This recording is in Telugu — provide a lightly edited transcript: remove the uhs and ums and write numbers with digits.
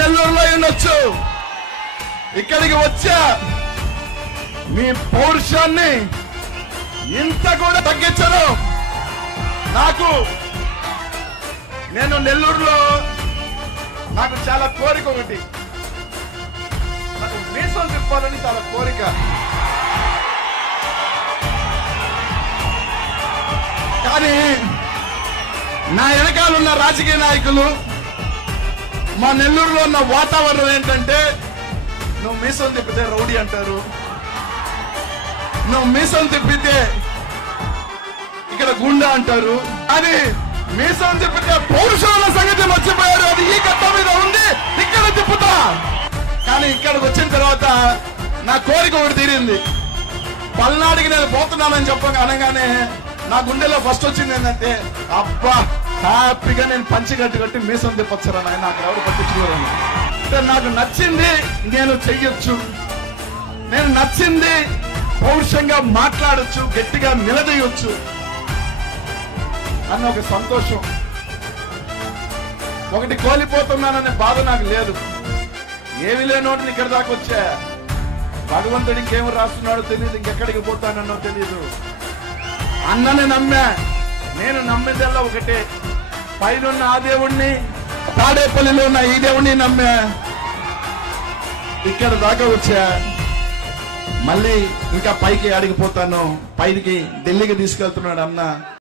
నెల్లూరులో ఉండొచ్చు. ఇక్కడికి వచ్చా మీ పౌరుషాన్ని ఇంత కూడా తగ్గించను. నేను నెల్లూరులో నాకు చాలా కోరిక ఒకటి, నాకు మీసం తిప్పాలని చాలా కోరిక. కానీ నా వెనకాల ఉన్న రాజకీయ నాయకులు, మా నెల్లూరులో ఉన్న వాతావరణం ఏంటంటే, నువ్వు మీసం తిప్పితే రౌడీ అంటారు, నువ్వు మీసం తిప్పితే ఇక్కడ గుండా అంటారు, అని మీసం తిప్పితే పౌరుషాల సంగతి మర్చిపోయారు. అది ఈ గట్ట మీద ఉంది, ఇక్కడ తిప్పుతా. కానీ ఇక్కడికి వచ్చిన తర్వాత నా కోరిక ఒకటి తీరింది. పల్నాడికి నేను పోతున్నానని అనగానే నా గుండెలో ఫస్ట్ వచ్చింది ఏంటంటే, అబ్బా హ్యాపీగా నేను పంచి కట్టి మీసం తిప్పొచ్చరా నాయన, నాకు ఎవరు పట్టించుకోరని. నాకు నచ్చింది నేను చెయ్యొచ్చు, నేను నచ్చింది పౌరుషంగా మాట్లాడొచ్చు, గట్టిగా నిలదీయొచ్చు అన్న ఒక సంతోషం. ఒకటి కోల్పోతున్నాననే బాధ నాకు లేదు. ఏమి లేనోటిని ఇక్కడ దాకా వచ్చా. భగవంతుడు ఇంకేమి రాస్తున్నాడో తెలియదు, ఇంకెక్కడికి పోతానన్నో తెలియదు. అన్నని నమ్మా. నేను నమ్మేదల్లా ఒకటే, పైన ఆ దేవుణ్ణి, తాడేపల్లిలో ఉన్న ఈ దేవుణ్ణి నమ్మా. ఇక్కడ దాకా వచ్చా. మళ్ళీ ఇంకా పైకి అడిగిపోతాను, పైకి ఢిల్లీకి తీసుకెళ్తున్నాడు అన్న.